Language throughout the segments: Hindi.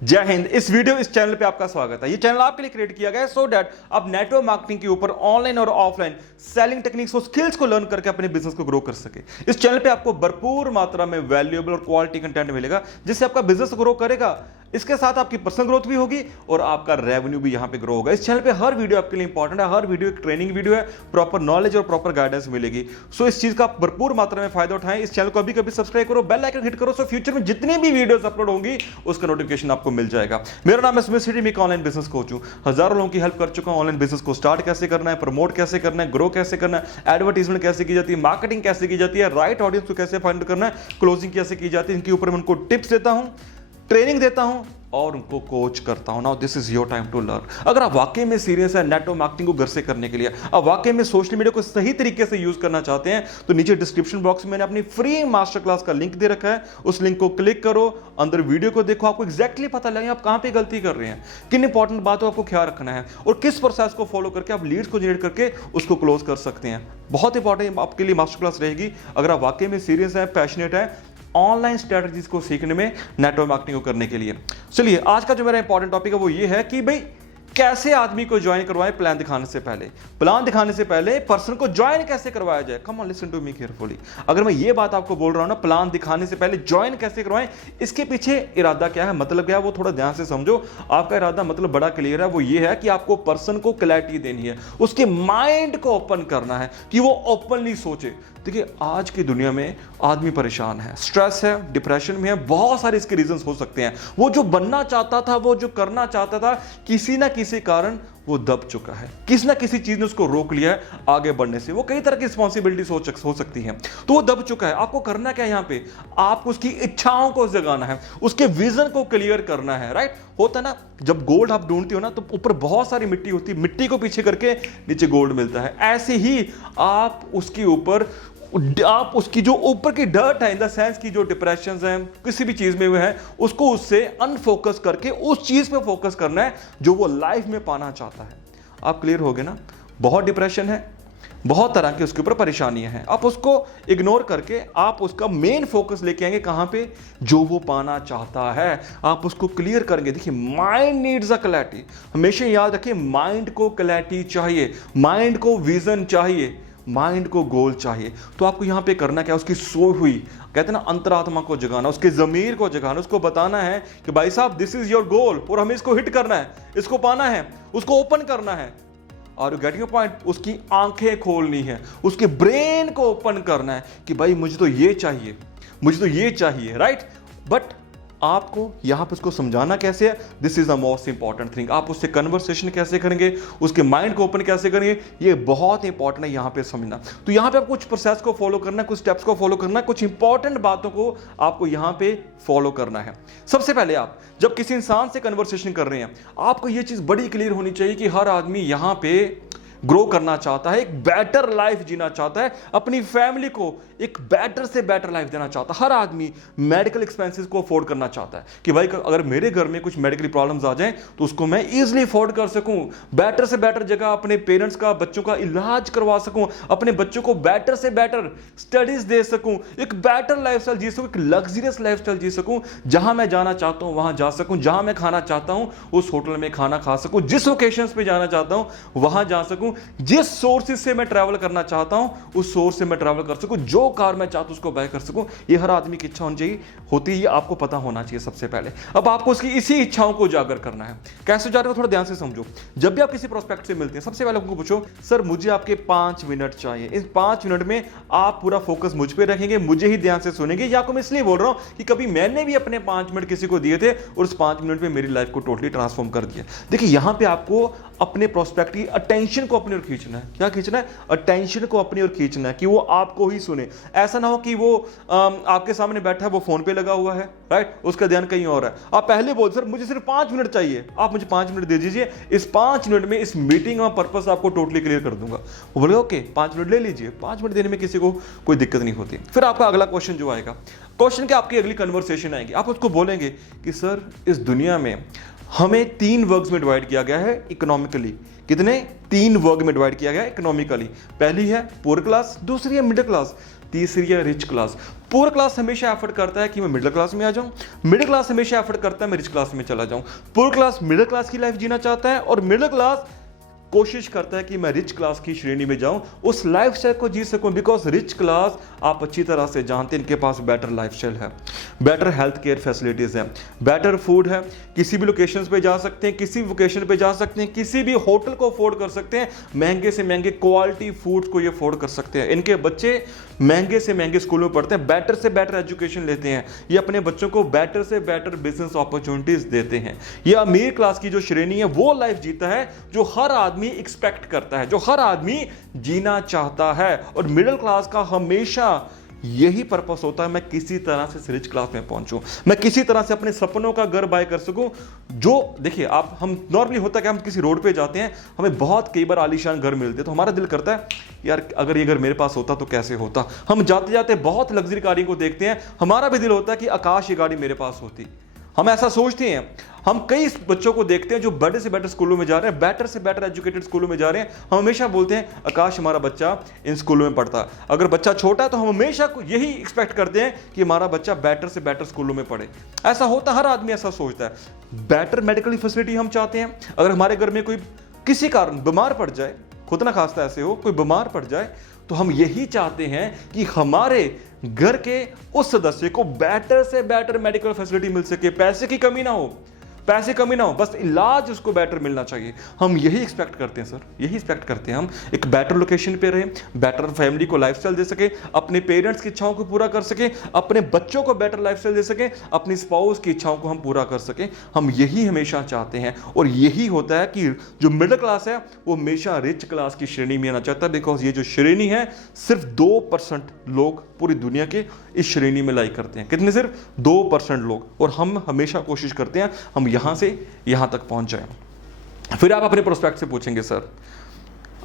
जय हिंद। इस चैनल पे आपका स्वागत है। ये चैनल आपके लिए क्रिएट किया गया है सो दैट आप नेटवर्क मार्केटिंग के ऊपर ऑनलाइन और ऑफलाइन सेलिंग टेक्निक्स और स्किल्स को लर्न करके अपने बिजनेस को ग्रो कर सके। इस चैनल पे आपको भरपूर मात्रा में वैल्यूएबल और क्वालिटी कंटेंट मिलेगा जिससे आपका बिजनेस ग्रो करेगा, इसके साथ आपकी पर्सनल ग्रोथ भी होगी और आपका रेवेन्यू भी यहां पे ग्रो होगा। इस चैनल पे हर वीडियो आपके लिए इंपॉर्टेंट है, हर वीडियो एक ट्रेनिंग वीडियो है, प्रॉपर नॉलेज और प्रॉपर गाइडेंस मिलेगी। सो इस चीज का भरपूर मात्रा में फायदा उठाएं। इस चैनल को कभी सब्सक्राइब करो, बेल आइकन हिट करो, सो फ्यूचर में जितनी भी वीडियोस अपलोड होंगी उसका नोटिफिकेशन आपको मिल जाएगा। मेरा नाम है स्मिथ सिटी, मैं एक ऑनलाइन बिजनेस कोच हूं। हजारों लोगों की हेल्प कर चुका हूं। ऑनलाइन बिजनेस को स्टार्ट कैसे करना है, प्रमोट कैसे करना है, ग्रो कैसे करना है, एडवर्टाइजमेंट कैसे की जाती है, मार्केटिंग कैसे की जाती है, राइट ऑडियंस को कैसे फाइंड करना है, क्लोजिंग कैसे की जाती है, इनके ऊपर मैं उनको टिप्स देता हूं, ट्रेनिंग देता हूं और उनको कोच करता हूं। Now this is your time to learn. अगर आप वाकई में सीरियस है नेटवर्क मार्केटिंग को घर से करने के लिए, आप वाकई में सोशल मीडिया को सही तरीके से यूज करना चाहते हैं, तो नीचे डिस्क्रिप्शन बॉक्स में मैंने अपनी फ्री मास्टर क्लास का लिंक दे रखा है। उस लिंक को क्लिक करो, अंदर वीडियो को देखो, आपको एग्जैक्टली पता लगे आप कहां पे गलती कर रहे हैं, किन इंपॉर्टेंट बातों को आपको ख्याल रखना है और किस प्रोसेस को फॉलो करके आप लीड्स को जनरेट करके उसको क्लोज कर सकते हैं। बहुत इंपॉर्टेंट आपके लिए मास्टर क्लास रहेगी अगर आप वाकई में सीरियस है, पैशनेट है ऑनलाइन स्ट्रेटजीज को सीखने में, नेटवर्क मार्केटिंग को करने के लिए। चलिए आज का जो मेरा इंपॉर्टेंट टॉपिक है वो ये है कि भाई कैसे आदमी को ज्वाइन करवाएं प्लान दिखाने से पहले। प्लान दिखाने से पहले पर्सन को ज्वाइन कैसे करवाया जाए। Come on listen to me carefully. अगर मैं ये बात आपको बोल रहा हूं ना, प्लान दिखाने से पहले ज्वाइन कैसे करवाएं, इसके पीछे इरादा क्या है, मतलब क्या है, वो थोड़ा ध्यान से समझो। आपका इरादा मतलब बड़ा क्लियर है, वो ये है कि आपको पर्सन को क्लैरिटी देनी है, उसके माइंड को ओपन करना है कि वो ओपनली सोचे। देखिए आज की दुनिया में आदमी परेशान है, स्ट्रेस है, डिप्रेशन में है, बहुत सारे इसके रीजंस हो सकते हैं। वो जो बनना चाहता था, वो जो करना चाहता था, किसी ना किसी कारण वो दब चुका है, किसी ना किसी चीज ने उसको रोक लिया है आगे बढ़ने से। वो कई तरह की रिस्पॉन्सिबिलिटीज हो सकती हैं, तो वो दब चुका है। आपको करना क्या है यहाँ पे, आपको उसकी इच्छाओं को जगाना है, उसके विजन को क्लियर करना है। राइट होता है ना, जब गोल्ड आप ढूंढते हो ना तो ऊपर बहुत सारी मिट्टी होती है, मिट्टी को पीछे करके नीचे गोल्ड मिलता है। ऐसे ही आप उसके ऊपर, आप उसकी जो ऊपर की डर्ट है, इन द सेंस की जो डिप्रेशन है किसी भी चीज में वो है, उसको उससे अनफोकस करके उस चीज पे फोकस करना है जो वो लाइफ में पाना चाहता है। आप क्लियर हो गए ना। बहुत डिप्रेशन है, बहुत तरह की उसके ऊपर परेशानियां हैं, आप उसको इग्नोर करके आप उसका मेन फोकस लेके आएंगे कहां पे, जो वो पाना चाहता है, आप उसको क्लियर करेंगे। देखिए माइंड नीड्स अ क्लैरिटी। हमेशा याद रखिए माइंड को क्लैरिटी चाहिए, माइंड को विजन चाहिए, माइंड को गोल चाहिए। तो आपको यहां पे करना क्या, उसकी सोई हुई, कहते हैं ना, अंतरात्मा को जगाना, उसके जमीर को जगाना, उसको बताना है कि भाई साहब दिस इज योर गोल और हमें इसको हिट करना है, इसको पाना है, उसको ओपन करना है। और गेटिंग पॉइंट, उसकी आंखें खोलनी है, उसके ब्रेन को ओपन करना है कि भाई मुझे तो ये चाहिए, मुझे तो ये चाहिए। राइट बट आपको यहां पर उसको समझाना कैसे है, this is the most important thing. आप उससे कन्वर्सेशन कैसे करेंगे, उसके माइंड को ओपन कैसे करेंगे, ये बहुत इंपॉर्टेंट है यहां पे समझना। तो यहां पे आप कुछ प्रोसेस को फॉलो करना है, कुछ स्टेप्स को फॉलो करना है, कुछ इंपॉर्टेंट बातों को आपको यहां पे फॉलो करना है। सबसे पहले आप जब किसी इंसान से कन्वर्सेशन कर रहे हैं, आपको यह चीज बड़ी क्लियर होनी चाहिए कि हर आदमी यहां पे ग्रो करना चाहता है, एक बेटर लाइफ जीना चाहता है, अपनी फैमिली को एक बेटर से बेटर लाइफ देना चाहता है। हर आदमी मेडिकल एक्सपेंसेस को अफोर्ड करना चाहता है कि भाई अगर मेरे घर में कुछ मेडिकल प्रॉब्लम्स आ जाएं तो उसको मैं इजीली अफोर्ड कर सकूं, बेटर से बेटर जगह अपने पेरेंट्स का, बच्चों का इलाज करवा सकूं, अपने बच्चों को बेटर से बेटर स्टडीज दे सकूं, एक बेटर लाइफस्टाइल जी सकूं, एक लग्जरियस लाइफस्टाइल जी सकूं, जहां मैं जाना चाहता हूं वहां जा सकूं, जहां मैं खाना चाहता हूं उस होटल में खाना खा सकूं, जिस ओकेशंस पे जाना चाहता हूं वहां जा सकूं, जिस सोर्सेस से मैं ट्रैवल करना चाहता हूं उस सोर्स से मैं ट्रैवल कर सकूं, जो कार मैं चाहता हूं उसको बाय कर सकूं। ये हर आदमी की इच्छा होनी चाहिए, होती है, आपको पता होना चाहिए सबसे पहले। अब आपको उसकी इसी इच्छाओं को उजागर करना है। कैसे उजागर, थोड़ा ध्यान से समझो। जब भी आप किसी प्रोस्पेक्ट से मिलते हैं, सबसे पहले उनको पूछो, सर मुझे आपके 5 मिनट चाहिए, इस 5 मिनट में आप पूरा फोकस मुझ पे रखेंगे, मुझे ही ध्यान से सुनेंगे। या आपको मैं इसलिए बोल रहा हूं कि कभी मैंने भी अपने 5 मिनट किसी को दिए थे और उस 5 मिनट में मेरी लाइफ को टोटली ट्रांसफॉर्म कर दिया। देखिए यहां पे आपको अपने प्रोस्पेक्ट की अटेंशन को अपनी ओर खींचना है। क्या खींचना है, अटेंशन को अपनी ओर खींचना है कि वो आपको ही सुने। ऐसा ना हो कि वो आपके सामने बैठा है, वो फोन पे लगा हुआ है, राइट, उसका ध्यान कहीं और है। आप पहले बोल, सर मुझे सिर्फ 5 मिनट चाहिए, आप मुझे 5 मिनट दे दीजिए, इस 5 मिनट में इस मीटिंग का पर्पस आपको टोटली क्लियर कर दूंगा। वो बोले ओके 5 मिनट ले लीजिए। 5 मिनट देने में किसी को कोई दिक्कत नहीं होती। फिर आपका अगला क्वेश्चन जो आएगा, क्वेश्चन के आपकी अगली कन्वर्सेशन आएगी, आप उसको बोलेंगे कि सर इस दुनिया में हमें 3 वर्ग्स में डिवाइड किया गया है इकोनॉमिकली। कितने? 3 वर्ग में डिवाइड किया गया है इकोनॉमिकली। पहली है पुअर क्लास, दूसरी है मिडिल क्लास, तीसरी है रिच क्लास। पुअर क्लास हमेशा एफर्ट करता है कि मैं मिडिल क्लास में आ जाऊं, मिडिल क्लास हमेशा एफर्ट करता है मैं रिच क्लास में चला जाऊं। पुअर क्लास मिडिल क्लास की लाइफ जीना चाहता है और मिडिल क्लास कोशिश करता है कि मैं रिच क्लास की श्रेणी में जाऊं, उस लाइफस्टाइल को जी सकूं। बिकॉज रिच क्लास आप अच्छी तरह से जानते हैं, इनके पास बेटर लाइफस्टाइल है, बेटर हेल्थ केयर फैसिलिटीज है, बेटर फूड है, किसी भी लोकेशंस पे जा सकते हैं, किसी भी वोकेशन पे जा सकते हैं, किसी भी होटल को अफोर्ड कर सकते हैं, महंगे से महंगे क्वालिटी फूड को ये अफोर्ड कर सकते हैं। इनके बच्चे महंगे से महंगे स्कूल में पढ़ते हैं, बेटर से बेटर एजुकेशन लेते हैं, ये अपने बच्चों को बेटर से बेटर बिजनेस अपॉर्चुनिटीज देते हैं। ये अमीर क्लास की जो श्रेणी है वो लाइफ जीता है जो हर आदमी एक्सपेक्ट करता है, जो हर आदमी जीना चाहता है। और मिडिल क्लास का हमेशा यही पर्पस होता है, मैं किसी तरह से रिच क्लास में पहुंचूं, मैं किसी तरह से अपने सपनों का घर बाय कर सकूं। जो देखिए आप, हम नॉर्मली होता है कि हम किसी रोड पे जाते हैं, हमें बहुत कई बार आलीशान घर मिलते हैं, तो हमारा दिल करता है यार अगर ये घर मेरे पास होता तो कैसे होता। हम जाते जाते बहुत लग्जरी गाड़ी को देखते हैं, हमारा भी दिल होता है कि आकाश ये गाड़ी मेरे पास होती। हम ऐसा सोचते हैं। हम कई बच्चों को देखते हैं जो बेटर से बेटर स्कूलों में जा रहे हैं, बेटर से बेटर एजुकेटेड स्कूलों में जा रहे हैं। हम हमेशा बोलते हैं आकाश हमारा बच्चा इन स्कूलों में पढ़ता। अगर बच्चा छोटा है तो हम हमेशा यही एक्सपेक्ट करते हैं कि हमारा बच्चा बेटर से बेटर स्कूलों में पढ़े। ऐसा होता, हर आदमी ऐसा सोचता है। बेटर मेडिकल फैसिलिटी हम चाहते हैं। अगर हमारे घर में कोई किसी कारण बीमार पड़ जाए, खुद ना खास्ता ऐसे हो, कोई बीमार पड़ जाए, तो हम यही चाहते हैं कि हमारे घर के उस सदस्य को बेटर से बेटर मेडिकल फैसिलिटी मिल सके, पैसे की कमी ना हो, पैसे कमी ना हो, बस इलाज उसको बेटर मिलना चाहिए। हम यही एक्सपेक्ट करते हैं सर, यही एक्सपेक्ट करते हैं हम, एक बेटर लोकेशन पे रहें, बेटर फैमिली को लाइफस्टाइल दे सके, अपने पेरेंट्स की इच्छाओं को पूरा कर सके, अपने बच्चों को बेटर लाइफस्टाइल दे सके, अपनी स्पाउस की इच्छाओं को हम पूरा कर सके। हम यही हमेशा चाहते हैं। और यही होता है कि जो मिडिल क्लास है वो हमेशा रिच क्लास की श्रेणी में आना चाहता है। बिकॉज ये जो श्रेणी है सिर्फ 2% लोग पूरी दुनिया के इस श्रेणी में लाइक करते हैं। कितने? सिर्फ 2% लोग। और हम हमेशा कोशिश करते हैं हम यहां से यहां तक पहुंच जाएं। फिर आप अपने प्रोस्पेक्ट से पूछेंगे सर,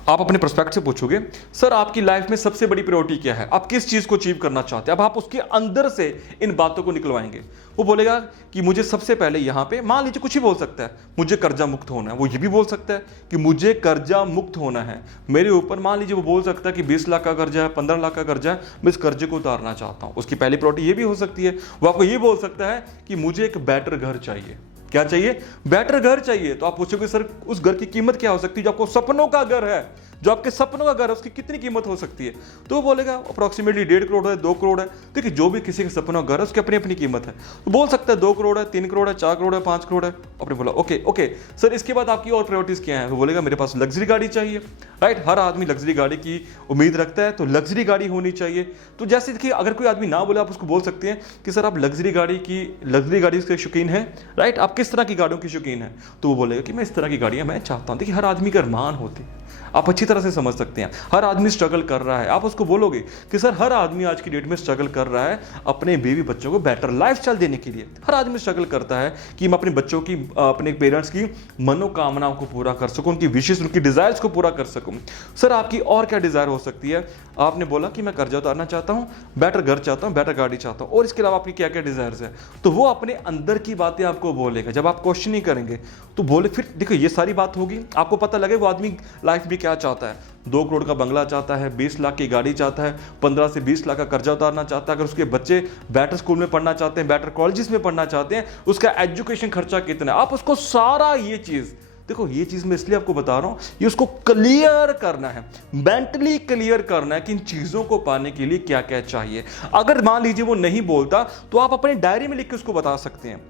आप अपने प्रोस्पेक्ट से पूछोगे सर आपकी लाइफ में सबसे बड़ी प्रायोरिटी क्या है, आप किस चीज को अचीव करना चाहते हैं। अब आप उसके अंदर से इन बातों को निकलवाएंगे। वो बोलेगा कि मुझे सबसे पहले यहां पे, मान लीजिए कुछ ही बोल सकता है, मुझे कर्जा मुक्त होना है। वो ये भी बोल सकता है कि मुझे कर्जा मुक्त होना है मेरे ऊपर। मान लीजिए वो बोल सकता है कि 20 लाख का कर्जा है, 15 लाख का कर्जा है, मैं इस कर्जे को उतारना चाहता हूं। उसकी पहली प्रायोरिटी ये भी हो सकती है। वो आपको ये बोल सकता है कि मुझे एक बेटर घर चाहिए। क्या चाहिए? बेटर घर चाहिए। तो आप पूछोगे सर उस घर की कीमत क्या हो सकती है? जो आपको सपनों का घर है, जो आपके सपनों का घर है, उसकी कितनी कीमत हो सकती है? तो वो बोलेगा अप्रोक्सीमेटली 1.5 करोड़ है, 2 करोड़ है। देखिए जो भी किसी के सपनों का घर है उसकी अपनी अपनी कीमत है। तो बोल सकता है 2 करोड़ है, 3 करोड़ है, 4 करोड़ है, 5 करोड़ है। आपने बोला ओके सर इसके बाद आपकी और प्रायोरिटीज क्या है? वो बोलेगा मेरे पास लग्जरी गाड़ी चाहिए। राइट, हर आदमी लग्जरी गाड़ी की उम्मीद रखता है, तो लग्जरी गाड़ी होनी चाहिए। तो जैसे कि अगर कोई आदमी ना बोले, आप उसको बोल सकते हैं कि सर आप लग्जरी गाड़ी के शौकीन है। राइट, आप किस तरह की गाड़ियों की शौकीन है? तो वो बोलेगा कि मैं इस तरह की गाड़ियां मैं चाहता हूं। देखिए हर आदमी का अरमान होते हैं, आप अच्छी तरह से समझ सकते हैं। हर आदमी स्ट्रगल कर रहा है। आप उसको बोलोगे कि सर हर आदमी आज की डेट में स्ट्रगल कर रहा है अपने बीवी बच्चों को बेटर लाइफस्टाइल देने के लिए। हर आदमी स्ट्रगल करता है कि मैं अपने बच्चों की, अपने पेरेंट्स की मनोकामनाओं को पूरा कर सकूं, उनकी विशेष, उनकी डिजायर्स को पूरा कर सकूं। सर आपकी और क्या डिजायर हो सकती है? आपने बोला कि मैं कर्जा उतारना चाहता हूं, बेटर घर चाहता हूं, बेटर गाड़ी चाहता हूं, और इसके अलावा आपकी क्या क्या डिजायर्स है। तो वो अपने अंदर की बातें आपको बोलेगा। जब आप क्वेश्चन नहीं करेंगे तो बोले, फिर देखो ये सारी बात होगी, आपको पता लगे वो आदमी लाइफ में क्या चाहता है। 2 करोड़ का बंगला चाहता है, 20 लाख की गाड़ी चाहता है, 15 से 20 लाख का कर्जा उतारना चाहता है। अगर उसके बच्चे बेटर स्कूल में पढ़ना चाहते हैं, बेटर कॉलेजेस में पढ़ना चाहते हैं, उसका एजुकेशन खर्चा कितना है, आप उसको सारा ये चीज, देखो ये चीज मैं इसलिए आपको बता रहा हूं, ये उसको क्लियर करना है, मेंटली क्लियर करना है कि इन चीजों को पाने के लिए क्या क्या चाहिए। अगर मान लीजिए वो नहीं बोलता तो आप अपने डायरी में लिख के उसको बता सकते हैं।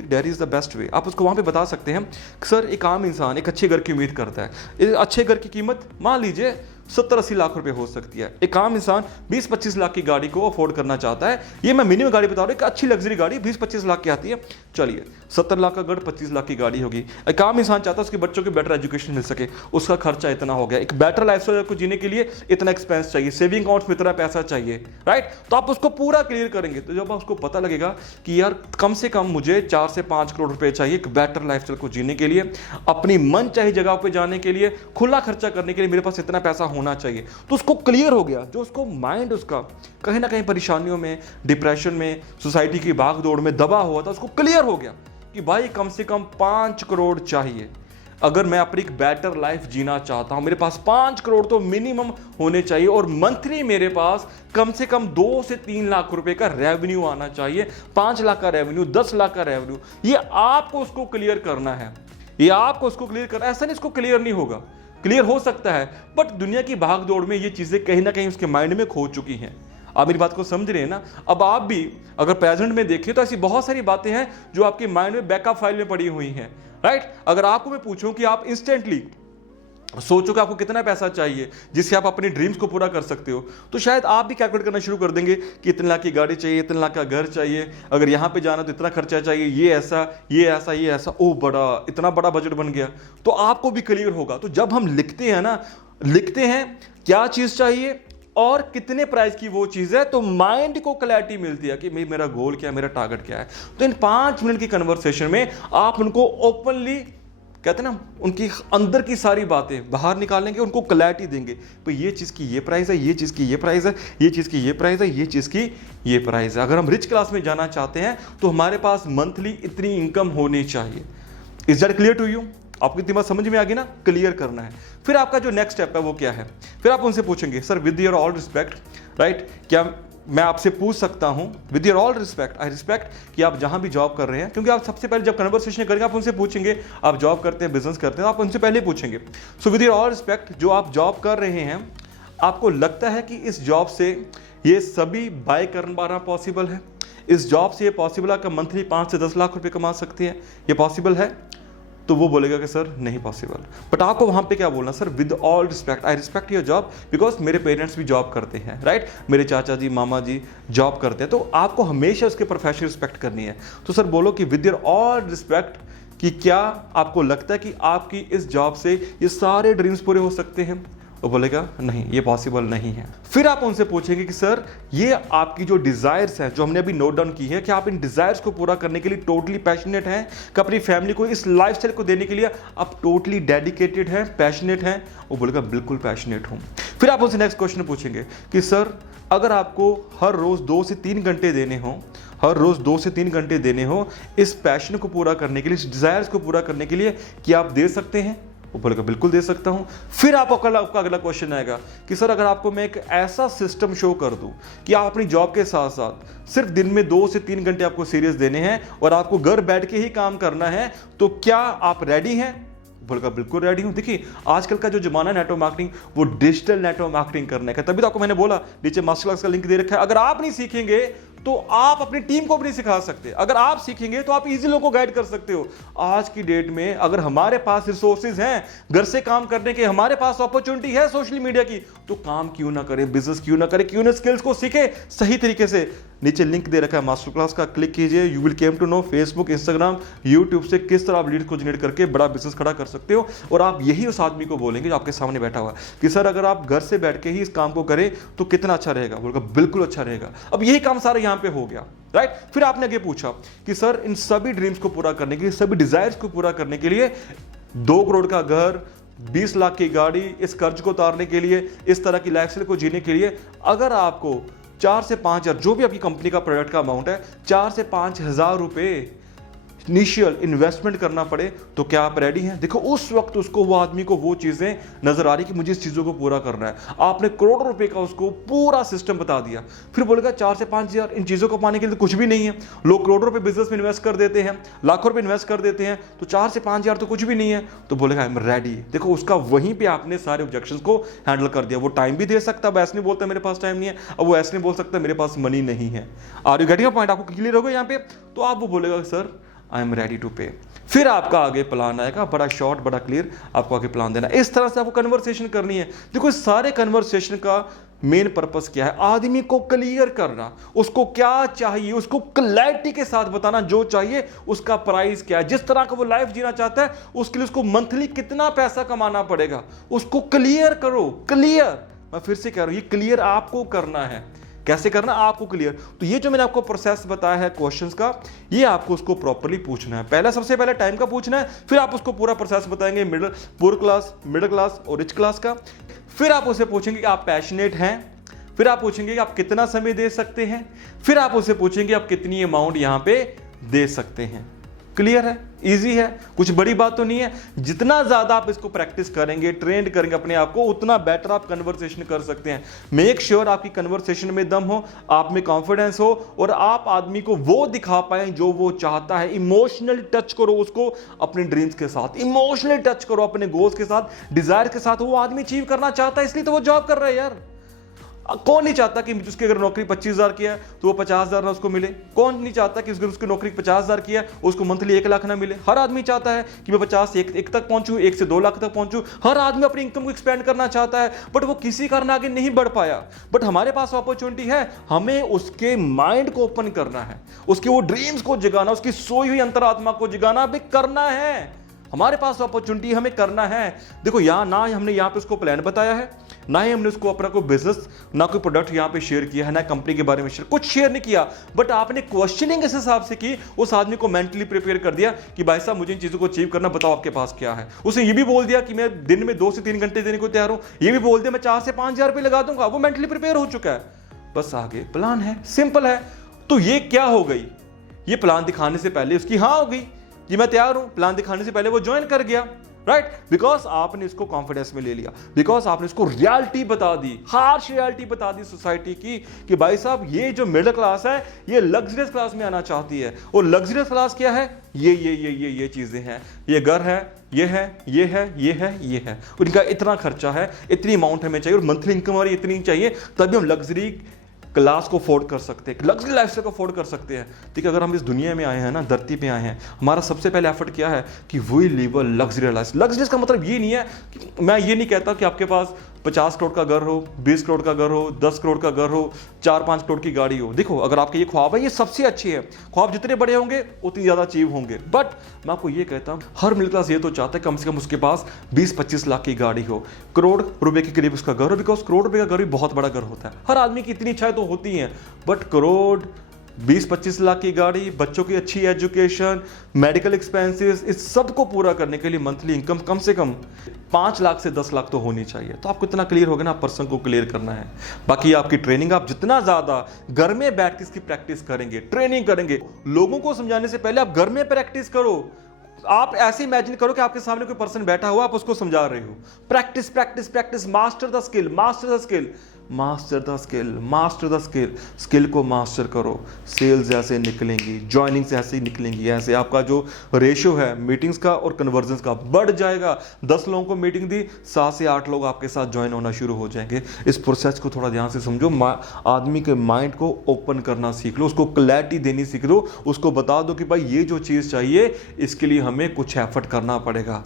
Diary is the best way. आप उसको वहां पे बता सकते हैं सर एक आम इंसान एक अच्छे घर की उम्मीद करता है। अच्छे घर की कीमत मान लीजिए 70-80 लाख रुपए हो सकती है। एक आम इंसान 20-25 लाख की गाड़ी को अफोर्ड करना चाहता है। ये मैं मिनिमम गाड़ी बता रहा हूं, एक अच्छी लग्जरी गाड़ी 20-25 लाख की आती है। चलिए 70 लाख का घर 25 लाख की गाड़ी होगी। एक आम इंसान चाहता है उसके बच्चों को बेटर एजुकेशन मिल सके, उसका खर्चा इतना हो गया। एक बेटर लाइफस्टाइल को जीने के लिए इतना एक्सपेंस चाहिए, सेविंग अकाउंट में इतना पैसा चाहिए। राइट, तो आप उसको पूरा क्लियर करेंगे तो जब उसको पता लगेगा कि यार कम से कम मुझे 4 से 5 करोड़ रुपए चाहिए एक बेटर लाइफस्टाइल को जीने के लिए, अपनी मन चाहे जगह पे जाने के लिए, खुला खर्चा करने के लिए मेरे पास इतना पैसा होना चाहिए। तो उसको क्लियर हो गया। जो उसको माइंड उसका कहीं ना कहीं परेशानियों में, डिप्रेशन में, सोसाइटी की भाग दौड़ में दबा हुआ था, उसको क्लियर हो गया कि भाई कम से कम 5 करोड़ चाहिए, अगर मैं अपनी एक बेटर लाइफ जीना चाहता हूं, मेरे पास 5 करोड़ तो मिनिमम होने चाहिए और मंथली मेरे पास कम से कम 2 से 3 लाख रुपए का रेवेन्यू आना चाहिए, 5 लाख का रेवेन्यू, 10 लाख का रेवेन्यू, ये आपको उसको क्लियर करना है, ये आपको उसको क्लियर करना, ऐसा नहीं इसको क्लियर नहीं होगा, क्लियर हो सकता है, बट दुनिया की भाग दौड़ में ये चीजें कहीं ना कहीं उसके माइंड में खो चुकी हैं। आप मेरी बात को समझ रहे हैं ना। अब आप भी अगर प्रेजेंट में देखें तो ऐसी बहुत सारी बातें हैं जो आपके माइंड में बैकअप फाइल में पड़ी हुई हैं, राइट। अगर आपको मैं पूछूं कि आप इंस्टेंटली सोचो कि आपको कितना पैसा चाहिए जिससे आप अपने ड्रीम्स को पूरा कर सकते हो, तो शायद आप भी कैलकुलेट करना शुरू कर देंगे कि इतने लाख की गाड़ी चाहिए, इतने लाख का घर चाहिए, अगर यहाँ पे जाना तो इतना खर्चा चाहिए, ये ऐसा ये ऐसा ये ऐसा, ओ बड़ा, इतना बड़ा बजट बन गया, तो आपको भी क्लियर होगा। तो जब हम लिखते हैं ना, लिखते हैं क्या चीज चाहिए और कितने प्राइस की वो चीज है, तो माइंड को क्लैरिटी मिलती है कि मेरा गोल क्या है, मेरा टारगेट क्या है। तो इन 5 मिनट की कन्वर्सेशन में आप उनको ओपनली, कहते हैं ना, उनकी अंदर की सारी बातें बाहर निकालेंगे, उनको क्लैरिटी देंगे, तो ये चीज़ की ये प्राइस है, ये चीज़ की ये प्राइस है, ये चीज़ की ये प्राइस है, ये चीज़ की ये प्राइस है। अगर हम रिच क्लास में जाना चाहते हैं तो हमारे पास मंथली इतनी इनकम होनी चाहिए। Is that clear to you? आपकी दिमाग समझ में आ गई ना? क्लियर करना है। फिर आपका जो नेक्स्ट स्टेप है वो क्या है? फिर आप उनसे पूछेंगे, sir with your all respect, right, क्या मैं आपसे पूछ सकता हूं, with your all respect, I respect कि आप जहां भी जॉब कर रहे हैं, क्योंकि आप सबसे पहले जब कन्वर्सेशन करेंगे आप उनसे पूछेंगे आप जॉब करते हैं, बिजनेस करते हैं, आप उनसे पहले पूछेंगे। So with your all respect, जो आप जॉब कर रहे हैं, आपको लगता है कि इस जॉब से ये सभी बाय कर पाना पॉसिबल है? इस जॉब से ये पॉसिबल है कि मंथली 5 से 10 लाख रुपए कमा सकती है, ये पॉसिबल है? तो वो बोलेगा कि सर नहीं पॉसिबल। बट आपको वहां पे क्या बोलना, sir with all respect, I respect your job because मेरे पेरेंट्स भी जॉब करते हैं, राइट, मेरे चाचा जी मामा जी जॉब करते हैं, तो आपको हमेशा उसके प्रोफेशनल रिस्पेक्ट करनी है। तो सर बोलो कि विद योर ऑल रिस्पेक्ट, कि क्या आपको लगता है कि आपकी इस जॉब से ये सारे ड्रीम्स पूरे हो सकते हैं? वो बोलेगा नहीं, ये पॉसिबल नहीं है। फिर आप उनसे पूछेंगे कि सर ये आपकी जो डिजायर्स हैं, जो हमने अभी नोट डाउन की है, कि आप इन डिजायर्स को पूरा करने के लिए टोटली पैशनेट हैं, कि अपनी फैमिली को इस लाइफस्टाइल को देने के लिए आप टोटली डेडिकेटेड हैं, पैशनेट हैं? वो बोलेगा बिल्कुल पैशनेट हूं। फिर आप उनसे नेक्स्ट क्वेश्चन पूछेंगे कि सर अगर आपको हर रोज 2 से 3 घंटे देने हो, हर रोज 2 से 3 घंटे देने हो इस पैशन को पूरा करने के लिए, इस डिजायर्स को पूरा करने के लिए, क्या आप दे सकते हैं? वो बोलेगा बिल्कुल दे सकता हूं। फिर आपका अगला क्वेश्चन आएगा कि सर अगर आपको मैं एक ऐसा सिस्टम शो कर दूं कि आप अपनी जॉब के साथ साथ सिर्फ दिन में 2 से 3 घंटे आपको सीरियस देने हैं और आपको घर बैठ के ही काम करना है, तो क्या आप रेडी हैं? बोलेगा बिल्कुल रेडी हूं। देखिए आजकल का जो जमाना है नेटवर्क मार्केटिंग, वो डिजिटल नेटवर्क मार्केटिंग करने का, तभी तो आपको मैंने बोला नीचे मास्टर क्लास का लिंक दे रखा है। अगर आप नहीं सीखेंगे तो आप अपनी टीम को भी नहीं सिखा सकते, अगर आप सीखेंगे तो आप इजी लोगों को गाइड कर सकते हो। आज की डेट में अगर हमारे पास रिसोर्सेज हैं घर से काम करने के, हमारे पास अपॉर्चुनिटी है सोशल मीडिया की, तो काम क्यों ना करें, बिजनेस क्यों ना करें, क्यों ना स्किल्स को सीखे सही तरीके से। नीचे लिंक दे रखा है मास्टर क्लास का, क्लिक कीजिए, you will came to know Facebook, Instagram, YouTube से किस तरह आप लीड को जनरेट करके बड़ा बिजनेस खड़ा कर सकते हो। और आप यही उस आदमी को बोलेंगे जो आपके सामने बैठा हुआ कि सर अगर आप घर से बैठ के ही इस काम को करें तो कितना अच्छा रहेगा? बोलेगा बिल्कुल अच्छा रहेगा। अब यही काम सारा यहां पे हो गया, राइट। फिर आपने आगे पूछा कि सर इन सभी ड्रीम्स को पूरा करने के लिए, सभी डिजायर्स को पूरा करने के लिए 2 करोड़ का घर, 20 लाख की गाड़ी, इस कर्ज को उतारने के लिए, इस तरह की लाइफस्टाइल को जीने के लिए अगर आपको 4 से 5 हजार, जो भी आपकी कंपनी का प्रोडक्ट का अमाउंट है, 4 से 5 हजार रुपए इनिशियल इन्वेस्टमेंट करना पड़े, तो क्या आप रेडी हैं? देखो उस वक्त उसको, वो आदमी को वो चीजें नजर आ रही कि मुझे इस चीजों को पूरा करना है। आपने करोड़ों रुपए का उसको पूरा सिस्टम बता दिया। फिर बोलेगा 4 से 5 हजार इन चीजों को पाने के लिए तो कुछ भी नहीं है। लोग करोड़ों रुपए बिजनेस में इन्वेस्ट कर देते हैं, लाखों रुपए इन्वेस्ट कर देते हैं, तो 4 से 5 हजार तो कुछ भी नहीं है। तो बोलेगा आई एम रेडी। देखो उसका वहीं पे आपने सारे ऑब्जेक्शंस को हैंडल कर दिया। वो टाइम भी दे सकता, अब ऐसे नहीं बोलता मेरे पास टाइम नहीं है, अब वो ऐसे नहीं बोल सकता मेरे पास मनी नहीं है। Are you getting point? आपको क्लियर हो गया यहाँ पे? तो आप वो बोलेगा sir I am ready to pay. फिर आपका आगे प्लान आएगा, बड़ा शॉर्ट, बड़ा क्लियर, आपको आगे प्लान देना। इस तरह से आपको कन्वर्सेशन करनी है। देखो इस सारे कन्वर्सेशन का मेन पर्पस क्या है? आदमी को क्लियर करना, उसको क्या चाहिए, उसको क्लैरिटी के साथ बताना जो चाहिए, उसका प्राइस क्या है, जिस तरह का वो लाइफ जीना चाहता है उसके लिए उसको मंथली कितना पैसा कमाना पड़ेगा, उसको क्लियर करो। क्लियर, मैं फिर से कह रहा हूं, ये क्लियर आपको करना है। कैसे करना? आपको क्लियर। तो ये जो मैंने आपको प्रोसेस बताया है क्वेश्चंस का, ये आपको उसको प्रॉपर्ली पूछना है। पहला, सबसे पहले टाइम का पूछना है, फिर आप उसको पूरा प्रोसेस बताएंगे पुअर क्लास, मिडिल क्लास और रिच क्लास का। फिर आप उसे पूछेंगे कि आप पैशनेट हैं, फिर आप पूछेंगे कि आप कितना समय दे सकते हैं, फिर आप उसे पूछेंगे आप कितनी अमाउंट यहां पे दे सकते हैं। क्लियर है, इजी है, कुछ बड़ी बात तो नहीं है। जितना ज्यादा आप इसको प्रैक्टिस करेंगे, ट्रेंड करेंगे अपने आप को, उतना बेटर आप कन्वर्सेशन कर सकते हैं। मेक श्योर आपकी कन्वर्सेशन में दम हो, आप में कॉन्फिडेंस हो और आप आदमी को वो दिखा पाए जो वो चाहता है। इमोशनली टच करो उसको अपने ड्रीम्स के साथ, इमोशनली टच करो अपने गोल्स के साथ, डिजायर के साथ। वो आदमी अचीव करना चाहता है, इसलिए तो वो जॉब कर रहा है यार। कौन नहीं चाहता कि उसकी अगर नौकरी 25,000 की है तो वो 50,000 ना उसको मिले? कौन नहीं चाहता कि उसकी नौकरी 50,000 की है उसको मंथली 1 लाख ना मिले? हर आदमी चाहता है कि मैं 50 से 1 तक पहुंचूं, 1 से 2 लाख तक पहुंचूं। हर आदमी अपनी इनकम को एक्सपेंड करना चाहता है, बट वो किसी कारण आगे नहीं बढ़ पाया। बट हमारे पास अपॉर्चुनिटी है, हमें उसके माइंड को ओपन करना है, उसके वो ड्रीम्स को जगाना, उसकी सोई हुई अंतरात्मा को जगाना भी करना है। हमारे पास अपॉर्चुनिटी, हमें करना है। देखो यहां ना हमने यहां पे उसको प्लान बताया है, ना ही हमने उसको अपना कोई बिजनेस, ना कोई प्रोडक्ट यहां पे शेयर किया है, ना कंपनी के बारे में कुछ शेयर नहीं किया। बट आपने क्वेश्चनिंग इस हिसाब से की, उस आदमी को मेंटली प्रिपेयर कर दिया कि भाई साहब मुझे इन चीजों को अचीव करना, बताओ आपके पास क्या है। उसने ये भी बोल दिया कि मैं दिन में 2 से 3 घंटे देने को तैयार हूं, ये भी बोल दिया मैं 4 से 5,000 रुपये लगा दूंगा। वो मेंटली प्रिपेयर हो चुका है, बस आगे प्लान है, सिंपल है। तो ये क्या हो गई, ये प्लान दिखाने से पहले उसकी हाँ हो गई कि मैं तैयार हूं, प्लान दिखाने से पहले वो ज्वाइन कर गया, राइट? बिकॉज आपने इसको कॉन्फिडेंस में ले लिया, बिकॉज आपने इसको रियलिटी बता दी, हार्श रियलिटी बता दी सोसाइटी की कि भाई साहब ये जो मिडिल क्लास है ये लग्जरियस क्लास में आना चाहती है। और लग्जरियस क्लास क्या है? ये चीजें हैं, ये घर है, ये है, ये है, ये है, ये है, उनका इतना खर्चा है, इतनी अमाउंट हमें चाहिए और मंथली इनकम हमारी इतनी चाहिए, तभी हम लग्जरी क्लास को अफोर्ड कर सकते हैं, लग्जरी लाइफस्टाइल को अफोर्ड कर सकते हैं। ठीक है, अगर हम इस दुनिया में आए हैं ना, धरती पे आए हैं, हमारा सबसे पहले एफर्ट क्या है कि we live a luxury life. Luxury का मतलब ये नहीं है कि मैं ये नहीं कहता कि आपके पास 50 करोड़ का घर हो, 20 करोड़ का घर हो, 10 करोड़ का घर हो, 4-5 करोड़ की गाड़ी हो। देखो अगर आपके ये ख्वाब है, ये सबसे अच्छी है, ख्वाब जितने बड़े होंगे उतनी ज्यादा अचीव होंगे। बट मैं आपको ये कहता हूं, हर मिडिल क्लास ये तो चाहता है कम से कम उसके पास 20-25 लाख की गाड़ी हो, करोड़ रुपए के करीब उसका घर हो, बिकॉज करोड़ रुपए का घर भी बहुत बड़ा घर होता है। हर आदमी की इतनी इच्छाएं तो होती हैं, बट करोड़, 20-25 लाख की गाड़ी, बच्चों की अच्छी एजुकेशन, मेडिकल एक्सपेंसेस, इस सब को पूरा करने के लिए मंथली इनकम कम से कम 5 लाख से 10 लाख तो होनी चाहिए। तो आपको इतना क्लियर होगा ना, पर्सन को क्लियर करना है। बाकी आपकी ट्रेनिंग, आप जितना ज्यादा घर में बैठ के इसकी प्रैक्टिस करेंगे, ट्रेनिंग करेंगे, लोगों को समझाने से पहले आप घर में प्रैक्टिस करो। आप ऐसे इमेजिन करो कि आपके सामने कोई पर्सन बैठा हुआ, आप उसको समझा रहे हो। Practice practice practice, master the skill, master the skill, master the skill, master the skill. Skill को मास्टर करो, सेल्स ऐसे निकलेंगी, ज्वाइनिंग्स ऐसे ही निकलेंगी, ऐसे आपका जो रेशियो है मीटिंग्स का और कन्वर्जन्स का बढ़ जाएगा। 10 लोगों को मीटिंग दी, 7 से 8 लोग आपके साथ ज्वाइन होना शुरू हो जाएंगे। इस प्रोसेस को थोड़ा ध्यान से समझो, आदमी के माइंड को ओपन करना सीख लो, उसको क्लैरिटी देनी सीख लो, उसको बता दो कि भाई ये जो चीज़ चाहिए इसके लिए हमें कुछ एफर्ट करना पड़ेगा।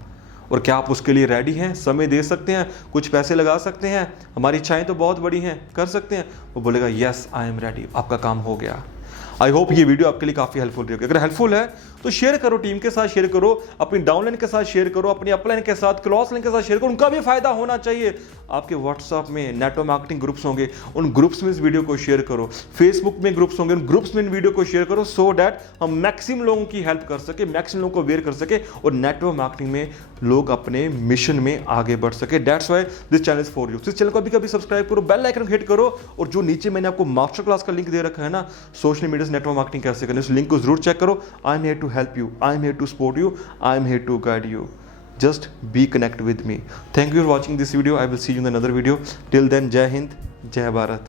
और क्या आप उसके लिए रेडी हैं? समय दे सकते हैं, कुछ पैसे लगा सकते हैं, हमारी इच्छाएं तो बहुत बड़ी हैं, कर सकते हैं। वो बोलेगा यस आई एम रेडी, आपका काम हो गया। आई होप ये वीडियो आपके लिए काफ़ी हेल्पफुल रही होगी। अगर हेल्पफुल है तो शेयर करो, टीम के साथ शेयर करो, अपनी डाउनलाइन के साथ शेयर करो, अपनी अपलाइन के साथ, क्रॉस लाइन के साथ शेयर करो, उनका भी फायदा होना चाहिए। आपके व्हाट्सएप में नेटवर्क मार्केटिंग ग्रुप्स होंगे, उन ग्रुप्स में इस वीडियो को शेयर करो, फेसबुक में ग्रुप्स होंगे, उन ग्रुप्स में इन वीडियो को शेयर करो, सो दैट हम मैक्सिमम लोगों की हेल्प कर सके, मैक्सिमम लोगों को अवेयर कर सके और नेटवर्क मार्केटिंग में लोग अपने मिशन में आगे बढ़ सके। That's why this channel is for you. इस चैनल को अभी कभी सब्सक्राइब करो, बेल आइकन हिट करो, और जो नीचे मैंने आपको मास्टर क्लास का लिंक दे रखा है ना, सोशल मीडिया से नेटवर्क मार्केटिंग कैसे करना, उस लिंक को जरूर चेक करो। I am here to help you, I am here to support you, I am here to guide you. Just be connect with me. Thank you for watching this video. I will see you in another video. Till then, Jai Hind, Jai Bharat.